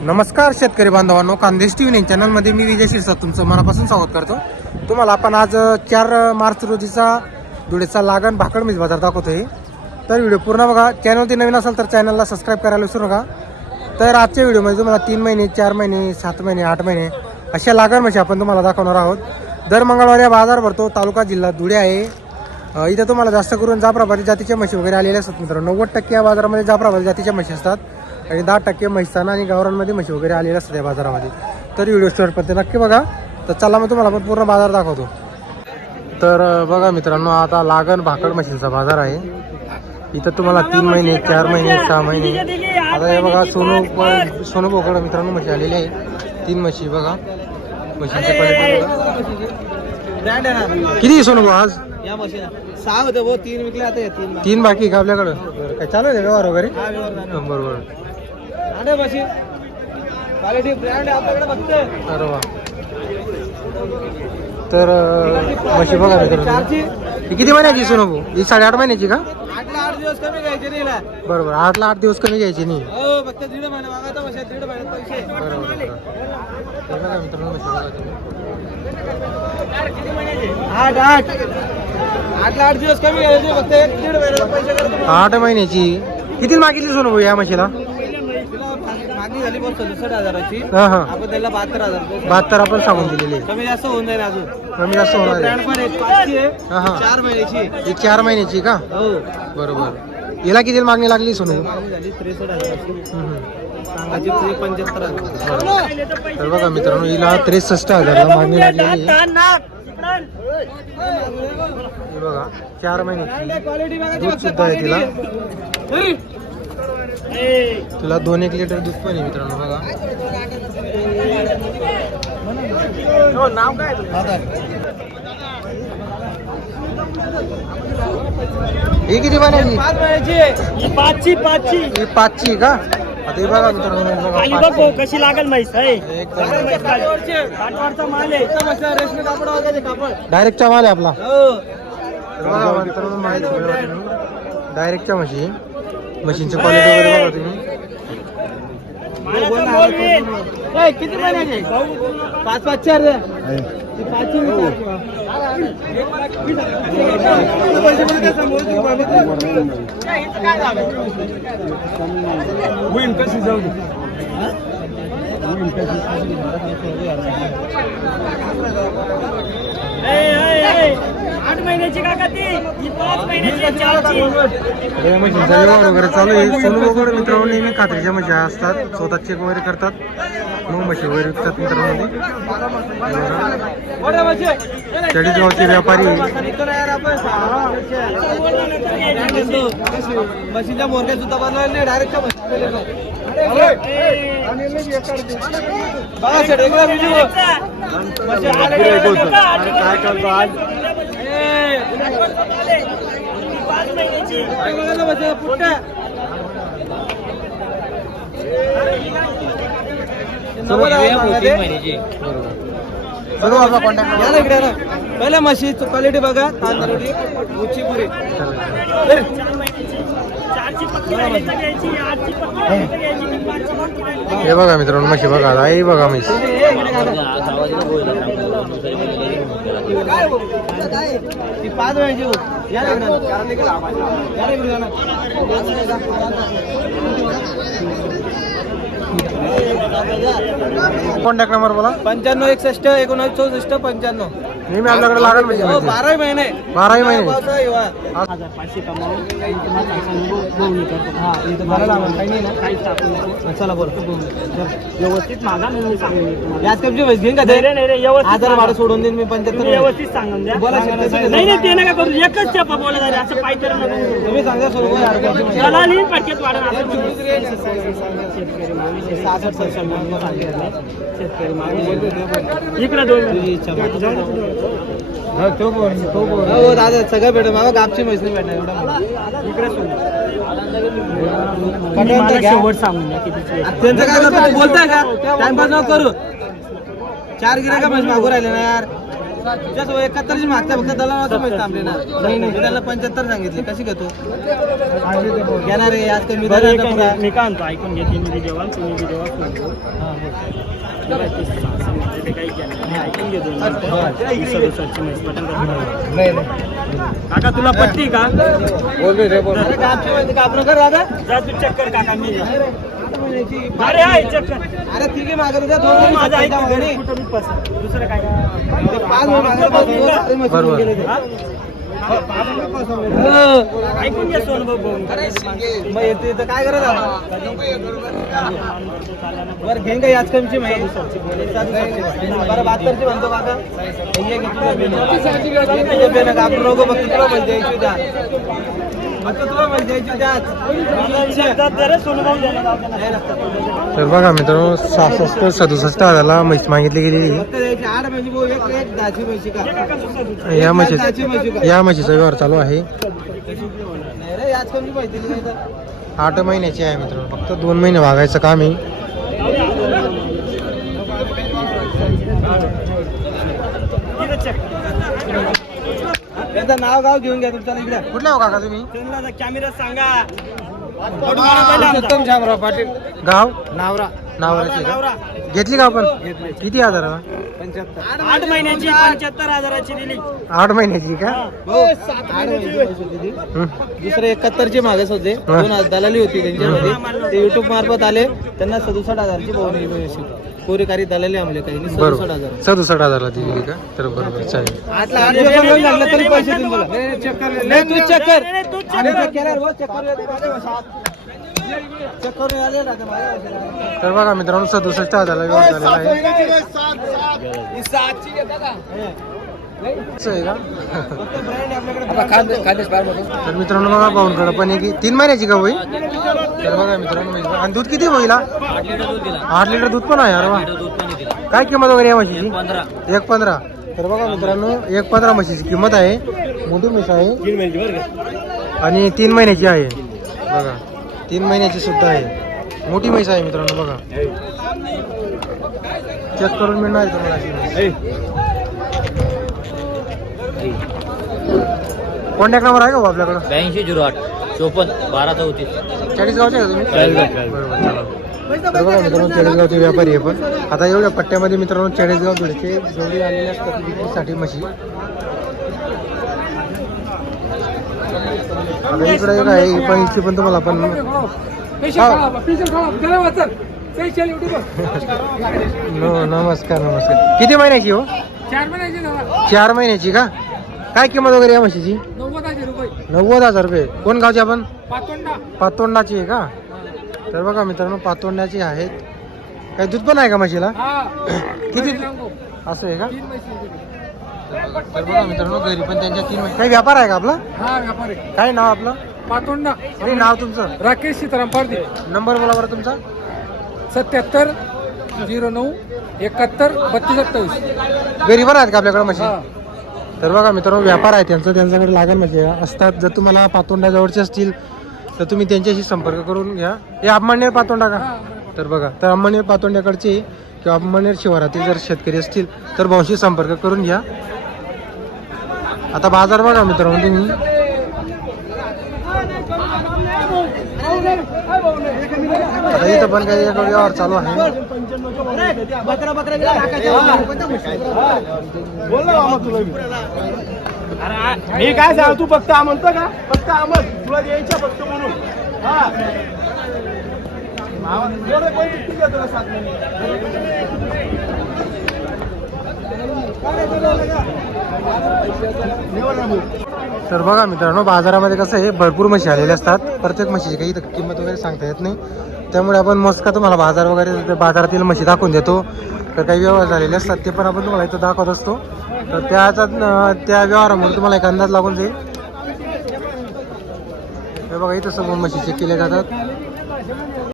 नमस्कार शेतकरी बांधवांनो कांदेश टी व्ही चॅनलमध्ये मी विजय शिरसा तुमचं मनापासून स्वागत करतो. तुम्हाला आपण आज चार मार्च रोजीचा धुळेचा लागण भाकड मीज बाजार दाखवतो आहे तर व्हिडिओ पूर्ण बघा. चॅनलवरती नवीन असेल तर चॅनलला सबस्क्राईब करायला विसरू नका. तर आजच्या व्हिडिओमध्ये तुम्हाला तीन महिने चार महिने सात महिने आठ महिने अशा लागण म्हशी आपण तुम्हाला दाखवणार आहोत. दर मंगळवारी हा बाजार भरतो. तालुका जिल्हा धुळे आहे. इथं तुम्हाला जास्त करून जाफराबादी जातीच्या म्हशी वगैरे आलेल्या असतात मित्रांनो. नव्वद टक्के या बाजारामध्ये जाफराबादी जातीच्या म्हशी असतात. आणि दहा टक्के म्हैसाना आणि गावरांमध्ये म्हशी वगैरे आलेल्या असतात या बाजारामध्ये. तर व्हिडिओ स्टोअरपर्यंत नक्की बघा. तर चला मग तुम्हाला पण पूर्ण बाजार दाखवतो. तर बघा मित्रांनो आता लागण भाकड म्हशींचा बाजार आहे. इथं तुम्हाला तीन महिने चार महिने सहा महिने. आता हे बघा सोनू सोनू बोकड मित्रांनो म्हशी आलेली आहे. तीन म्हशी बघा. म्हशींचे किती सोनू भाऊ आज? सहा होते तीन विकले आता या तीन. बाकी का आपल्याकडं? काय चालू आहे व्यवहार वगैरे. बरोबर. क्वालिटी ब्रँड आपल्याकडे अरे वा. तर म्हशी बघा मित्रांनो. चारची. ही किती महिन्याची सोनू भाऊ? ही साडेआठ महिन्याची का? आठला आठ दिवस कमी घ्यायचे नाही हिला. बरोबर आठला आठ दिवस कमी घ्यायची नाही. हो फक्त दीड महिना मागायचा मशीन दीड महिन्यात पैसे. बरोबर बरोबर. हे बघा मित्रांनो म्हशी बघा तुम्ही. आठ आठ. आठला आठ दिवस कमी घ्यायचे फक्त एक दीड महिन्यात पैसे करतो. आठ महिन्याची. किती मागितली सोनू भाऊ या म्हशीला? मागणी झाली सदुसष्ट हजाराची. हा हा. आपण त्याला बहात्तर हजार. बहात्तर आपण सांगून दिलेली आहे. कमी जास्त होऊन जाईल अजून. कमी जास्त होणार आहे. ब्रँड पण एक पाचशे आहे. हा हा. चार महिन्याची. ही चार महिन्याची का? हो. बरोबर. हिला किती मागणी लागली सोनू? मागणी झाली त्रेसष्ट हजाराची. हम्म, हम्म. सांगायची तरी पंच्याहत्तर हजार. तर बघा मित्रांनो हिला त्रेसष्ट हजारला मागणी लागलेली आहे. हे बघा चार महिन्याची दूध सुद्धा आहे तिला. तुला दोन एक लिटर दूध पण आहे मित्रांनो बघा. नाव काय ही किती महिन्याची पाचची पाचची. ही पाचची का? आता हे बघा मित्रांनो हे बघा खाली पाचची. बघ कशी लागल म्हैस आहे. माल आहे. रेशमी कापड वगैरे कापड. डायरेक्टचा माल आहे आपला. हो. मित्रांनो माहिती डायरेक्टच्या म्हशी मशीनची क्वालिटी वगैरे बघा तुम्ही होईल. किती महिन्याची पाच पाच चार. होईन कशी जाऊ दे. आठ महिन्याची काका ती. पाच महिन्याची चारची म्हशींचा व्यवहार वगैरे चालू आहे. सोनू वगैरे मित्रांनो नेहमी खात्रीच्या म्हशी असतात. स्वतः चेक वगैरे करतात. मग म्हशी वगैरे विकतात मित्रांनो. चाळीसगावचे व्यापारी. म्हशीच्या मोरक्या सुद्धा बनवायला नाही डायरेक्ट काय करतो आज पहिल्या म्हशी क्वालिटी बघा तांदळी उची पुरी. हे बघा मित्रांनो मशी बघा आई बघा मी ना कॉन्टॅक्ट नंबर बोला? पंच्याण्णव एकसष्ट एकोणीस चौसष्ट पंच्याण्णव. नेहमी आपल्याकडे लागल म्हणजे. हो बाराही महिने. बाराही महिने. हजार पाचशे कमावून हा. चला व्यवस्थित मागा मी सांगेन घेईन का नाही रे, व्यवस्थित हजार सोडून देईन मी तुम्ही पंच्याहत्तर व्यवस्थित सांगून द्या बोला. नाही नाही ते नका करू. एकच चपा बोला झाले. असं पाय तर नका. करू. तुम्ही सांगा लिहिन पटक्यात वाढा शेतकरी शेतकरी मागे सहासष्ट सत्त्याण्णव सांगितलं. शेतकरी मागे इकडे दोन हो दादा सगळं भेटेल मला गापची म्हैस नाही भेटणार एवढा. इकडे मला. शेवट सांगून द्या कितीची आहे. त्यांचं काय करतो बोलताय का? टाइमपास नको करू. चार गिरा का म्हैस मागू राहिले ना यार. जसं एकाहत्तरची मागता फक्त दलालाचं माहिती थांबले ना. नाही नाही. त्याला पंच्याहत्तर सांगितले. कशी घेतो? घेणार आहे आज कमी बरं, एक दराचा आहे, पुरा. मी काय म्हणतो ऐकून घे तुम्ही बी जेव्हा तुम्ही बी जेव्हा काका तुला पट्टी का? अरे कापची माहिती कापणं कर दादा जा तू चेक कर काका मी अरे आहे अरे तिघे हो, दोन माझं ऐक. दुसरं काय? बरोबर. ऐकून घ्या सोन भाऊ मग येते तर काय करत बरं घेईन का याच कमची माहिती बरं बहात्तरची म्हणतो काका का आपण लोक फक्त तुला म्हणजे द्या तर बघा मित्रांनो सहासष्ट सदुसष्ट हजारला म्हैस मागितली गेलेली. या म्हशी दहाची म्हशी का? या म्हशीचा व्यवहार चालू आहे. आठ महिन्याची आहे मित्रांनो फक्त दोन महिने वागायचं काम आहे. त्याचं नाव गाव घेऊन घ्या तुमच्या इकडे. कुठल्या हो काका तुम्ही? कॅमेरा सांगा. सत्तम शामराव पाटील. गाव? नावरा. का? नवरा. घेतली का आपण? किती हजाराला पंच्याहत्तर आठ महिन्याची पंच्याहत्तर हजाराची दिली. आठ महिन्याची का? हो. दुसरे एकाहत्तरचे मागच होते. दोन हजार दलाली होती त्यांच्यामध्ये. ते युट्यूब मार्फत आले. त्यांना सदुसष्ट हजारची पाहुणी कोरेकारी दलाली आमले काही. सदुसष्ट हजार. सदुसष्ट हजारला दिली का? तर बरोबर चालेल. आठ लागलं तरी पैसे देऊन तुला. नाही तर बघा मित्रांनो सदुसष्ट हजारला व्यवहार झालेला आहे. आहे तर मित्रांनो बघा भाऊंकडे पण एक तीन महिन्याची का होईल तर बघा मित्रांनो. आणि दूध किती होईल? आठ लिटर दूध पण आहे अरे वा. काय किंमत वगैरे या म्हशीची? एक पंधरा. तर बघा मित्रांनो एक पंधरा म्हशीची किंमत आहे. मोठी म्हैस आहे. आणि तीन महिन्याची आहे. बघा. तीन महिन्याची सुद्धा आहे. मोठी म्हैस आहे मित्रांनो बघा. चेक करून मिळणार आहे तुम्हाला. कॉन्टॅक्ट नंबर आहे का आपल्याकडं? ब्याऐंशी झिरो आठ चोपन्न बारा चौतीस. चाळीस गावचे का तुम्ही? चाळीसगाव. बरोबर चला. तर बघा मित्रांनो चाळीसगावचे व्यापारी आहे पण. आता एवढ्या पट्ट्यामध्ये मित्रांनो चाळीसगाव धुळचे जोडी आलेले असतात विक्रीसाठी म्हशी. आता इकडे एक आहे पण हिची पण तुम्हाला आपण नो नमस्कार नमस्कार. किती महिन्याची हो? चार महिन्याची का? काय किंमत वगैरे या म्हशीची? नव्वद हजार रुपये. कोण गावची आपण? पातोंडाची आहे का? तर बघा मित्रांनो पातोंडाची आहेत. काही दूध पण आहे का म्हशीला? किती? असं आहे का? तर बघा मित्रांनो घरी पण त्यांच्या तीन म्हशी- काही व्यापार आहे का आपला? हा व्यापारी काय नाव आपलं? पातोंडा. आणि नाव तुमचं? राकेश सीताराम पारदी नंबर बोला बरं तुमचा. सत्याहत्तर झिरो नऊ एकाहत्तर बत्तीस सत्तावीस. घरी पण आहेत का आपल्याकडे म्हशी? हा. तर बघा मित्रांनो व्यापार आहे त्यांचा त्यांच्याकडे लागेल म्हणजे असतात जर तुम्हाला पातोंडा जवळचे असतील तर तुम्ही त्यांच्याशी संपर्क करून घ्या. हे अबमानेर पातोंडा का? तर बघा तर अबमानेर पातोंड्याकडचे किंवा अबमानेर शिवारातील जर शेतकरी असतील तर भाऊशी संपर्क करून घ्या. आता बाजार बघा मित्रांनो तुम्ही. आता इथं पण काही एक व्यवहार चालू आहे. मी. काय सांग तू फक्त आ म्हणतो का? फक्त आमद तुला द्यायच्या फक्त म्हणून. हा. तर बघा मित्रांनो बाजारामध्ये कसं आहे भरपूर म्हशी आलेल्या असतात. प्रत्येक म्हशीची काही किंमत वगैरे सांगता येत नाही. त्यामुळे आपण मोजका तुम्हाला बाजार वगैरे बाजारातील म्हशी दाखवून देतो. तर काही व्यवहार झालेले असतात ते पण आपण तुम्हाला इथं दाखवत असतो. तर त्याचा त्या व्यवहारामुळे तुम्हाला एक अंदाज लागून जाईल. हे बघा इथं समोर म्हशी चेक केल्या जातात.